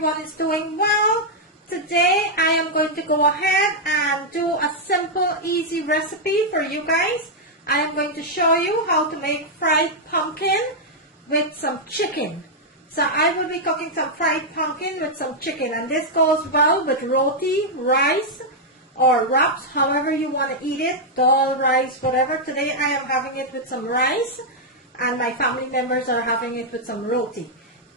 everyone is doing well. Today I am going to go ahead and do a simple, easy recipe for you guys. I am going to show you how to make fried pumpkin with some chicken. So I will be cooking some fried pumpkin with some chicken, and this goes well with roti, rice, or wraps, however you want to eat it, dal, rice, whatever. Today I am having it with some rice, and my family members are having it with some roti.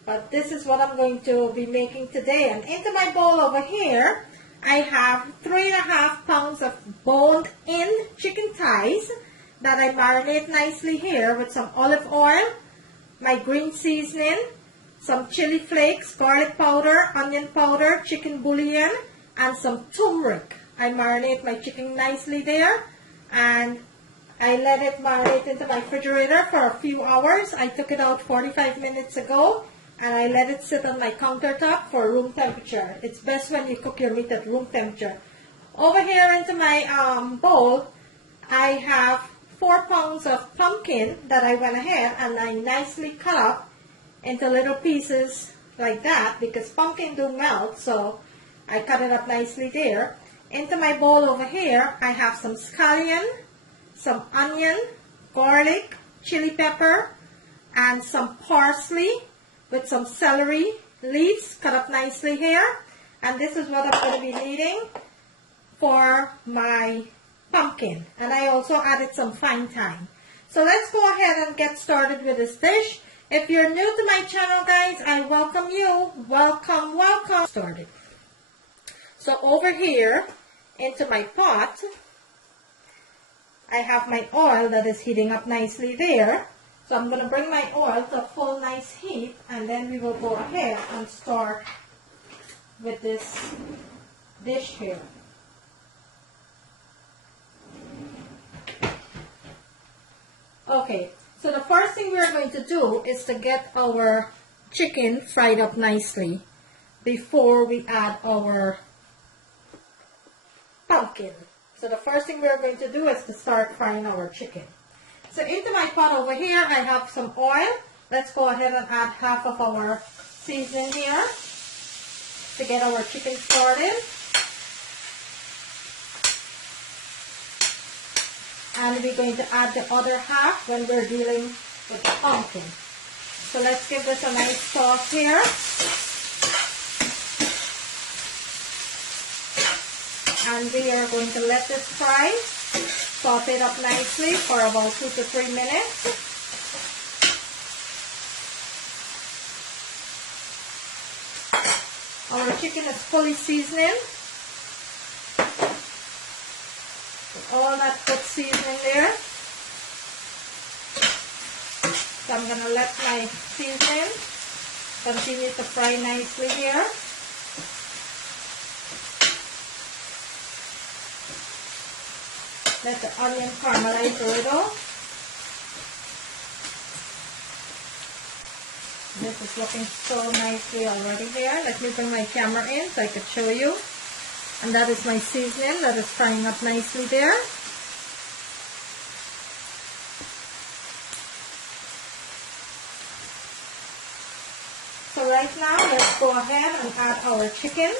But this is what I'm going to be making today. And into my bowl over here, I have 3.5 pounds of boned-in chicken thighs that I marinate nicely here with some olive oil, my green seasoning, some chili flakes, garlic powder, onion powder, chicken bouillon, and some turmeric. I marinate my chicken nicely there, and I let it marinate into my refrigerator for a few hours. I took it out 45 minutes ago, and I let it sit on my countertop for room temperature. It's best when you cook your meat at room temperature. Over here into my bowl, I have 4 pounds of pumpkin that I went ahead and I nicely cut up into little pieces like that, because pumpkin do melt, so I cut it up nicely there. Into my bowl over here, I have some scallion, some onion, garlic, chili pepper, and some parsley with some celery leaves cut up nicely here. And this is what I'm going to be needing for my pumpkin. And I also added some fine thyme. So let's go ahead and get started with this dish. If you're new to my channel, guys, I welcome you. Welcome, welcome. Started. So over here, into my pot, I have my oil that is heating up nicely there. So I'm going to bring my oil to a full nice heat, and then we will go ahead and start with this dish here. Okay, so the first thing we're going to do is to get our chicken fried up nicely before we add our pumpkin. So the first thing we're going to do is to start frying our chicken. So into my pot over here, I have some oil. Let's go ahead and add half of our seasoning here to get our chicken started. And we're going to add the other half when we're dealing with the pumpkin. So let's give this a nice sauce here. And we are going to let this fry, saute it up nicely for about 2 to 3 minutes. Our chicken is fully seasoned. All that good seasoning there. So I'm going to let my seasoning continue to fry nicely here. Let the onion caramelize a little. This is looking so nicely already here. Let me bring my camera in so I can show you. And that is my seasoning that is frying up nicely there. So right now, let's go ahead and add our chicken.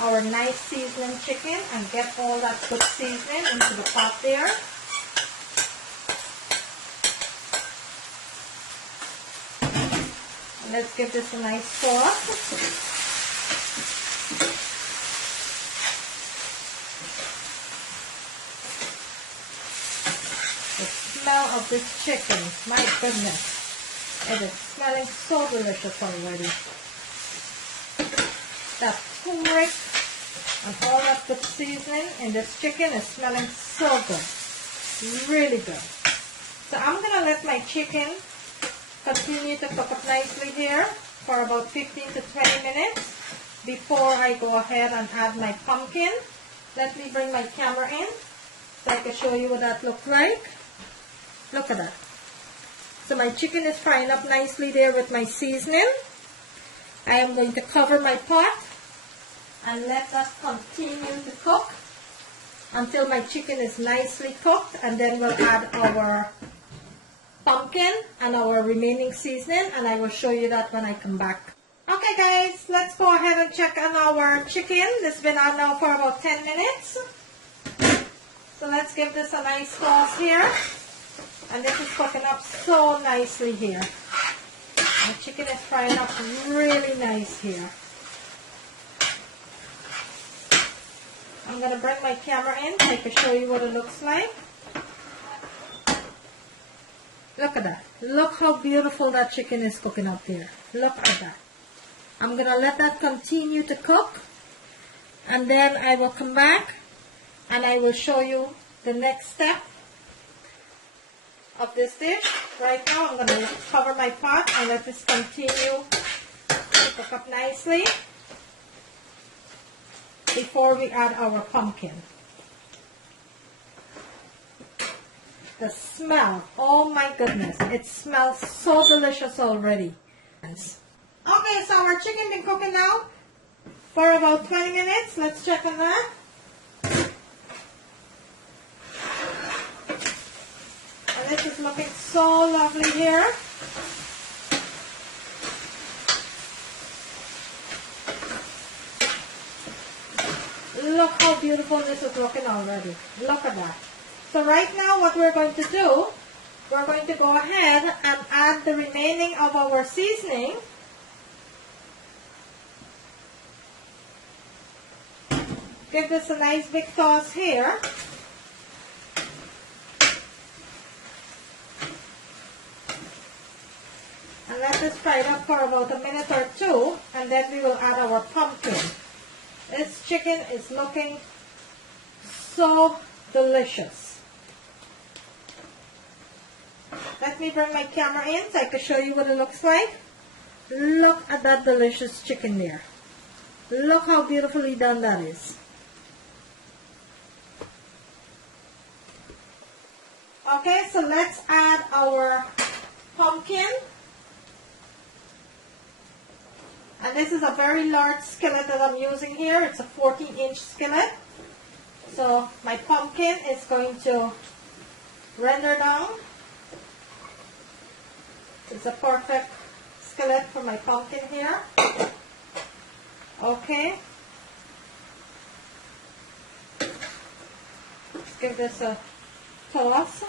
Our nice seasoned chicken, and get all that good seasoning into the pot there. And let's give this a nice sauce. The smell of this chicken, my goodness, it is smelling so delicious already. That turmeric and all that good seasoning in this chicken is smelling so good, really good. So I'm going to let my chicken continue to cook up nicely here for about 15 to 20 minutes before I go ahead and add my pumpkin. Let me bring my camera in so I can show you what that looks like. Look at that. So my chicken is frying up nicely there with my seasoning. I am going to cover my pot and let that continue to cook until my chicken is nicely cooked, and then we'll add our pumpkin and our remaining seasoning, and I will show you that when I come back. Okay guys, let's go ahead and check on our chicken. This has been on now for about 10 minutes. So let's give this a nice toss here. And this is cooking up so nicely here. The chicken is frying up really nice here. I'm going to bring my camera in so I can show you what it looks like. Look at that. Look how beautiful that chicken is cooking up there. Look at that. I'm going to let that continue to cook. And then I will come back and I will show you the next step of this dish. Right now I'm going to cover my pot and let this continue to cook up nicely before we add our pumpkin. The smell, oh my goodness, it smells so delicious already. Okay, so our chicken been cooking now for about 20 minutes. Let's check on that. And this is looking so lovely here. Look how beautiful this is looking already. Look at that. So right now what we're going to do, we're going to go ahead and add the remaining of our seasoning. Give this a nice big toss here. And let this fry it up for about a minute or two, and then we will add our pumpkin. This chicken is looking so delicious. Let me bring my camera in so I can show you what it looks like. Look at that delicious chicken there. Look how beautifully done that is. Okay, so let's add our pumpkin. And this is a very large skillet that I'm using here. It's a 14-inch skillet. So my pumpkin is going to render down. It's a perfect skillet for my pumpkin here. Okay. Let's give this a toss.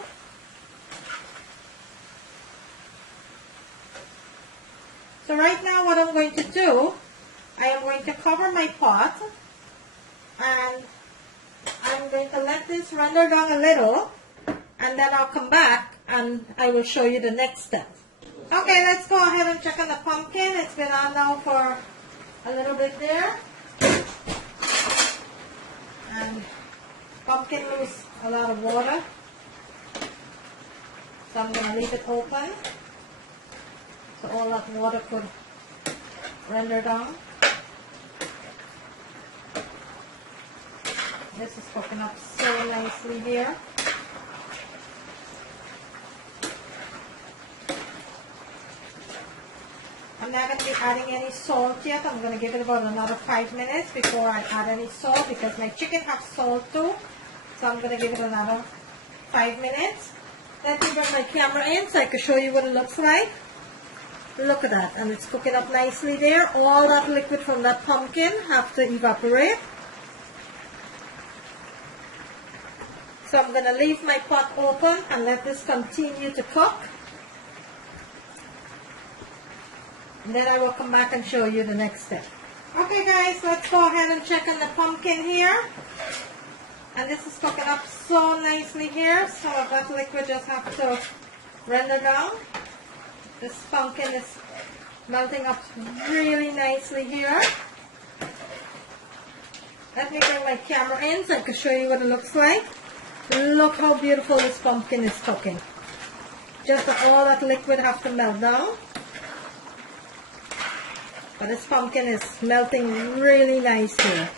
So right now what I'm going to do, I am going to cover my pot and I'm going to let this render down a little, and then I'll come back and I will show you the next step. Okay, let's go ahead and check on the pumpkin. It's been on now for a little bit there. And pumpkin loses a lot of water. So I'm going to leave it open so all that water could render down. This is cooking up so nicely here. I'm not going to be adding any salt yet. I'm going to give it about another 5 minutes before I add any salt, because my chicken has salt too. So I'm going to give it another 5 minutes. Let me bring my camera in so I can show you what it looks like. Look at that, and it's cooking up nicely there. All that liquid from that pumpkin have to evaporate. So I'm going to leave my pot open and let this continue to cook. And then I will come back and show you the next step. Okay guys, let's go ahead and check on the pumpkin here. And this is cooking up so nicely here. Some of that liquid just have to render down. This pumpkin is melting up really nicely here. Let me bring my camera in so I can show you what it looks like. Look how beautiful this pumpkin is cooking. Just all that liquid have to melt down. But this pumpkin is melting really nice here.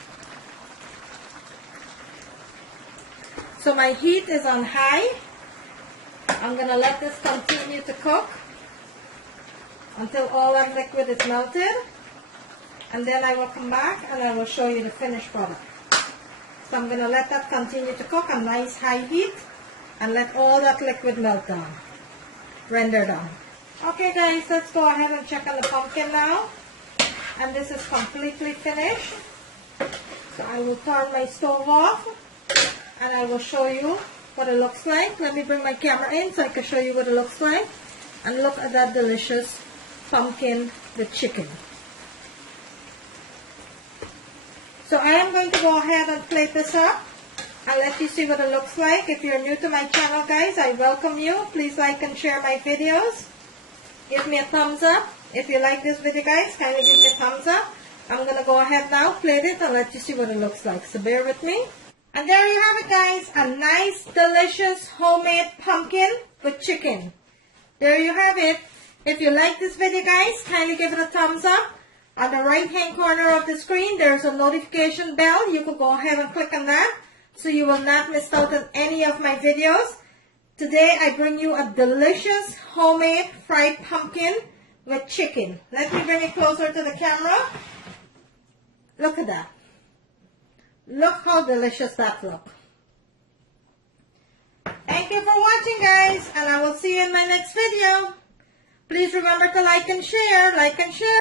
So my heat is on high. I'm going to let this continue to cook until all that liquid is melted. And then I will come back and I will show you the finished product. So I'm going to let that continue to cook on nice high heat and let all that liquid melt down, render down. Okay guys, let's go ahead and check on the pumpkin now. and this is completely finished. So I will turn my stove off and I will show you what it looks like. Let me bring my camera in so I can show you what it looks like. And look at that delicious pumpkin with chicken. So I am going to go ahead and plate this up and let you see what it looks like. If you're new to my channel, guys, I welcome you. Please like and share my videos. Give me a thumbs up. If you like this video, guys, kindly give me a thumbs up. I'm going to go ahead now, plate it, and let you see what it looks like. So bear with me. And there you have it, guys. A nice, delicious, homemade pumpkin with chicken. There you have it. If you like this video, guys, kindly give it a thumbs up. On the right-hand corner of the screen, there's a notification bell. You can go ahead and click on that so you will not miss out on any of my videos. Today, I bring you a delicious, homemade fried pumpkin with chicken. Let me bring it closer to the camera. Look at that. Look how delicious that looks. Thank you for watching, guys, and I will see you in my next video. Please remember to like and share. Like and share.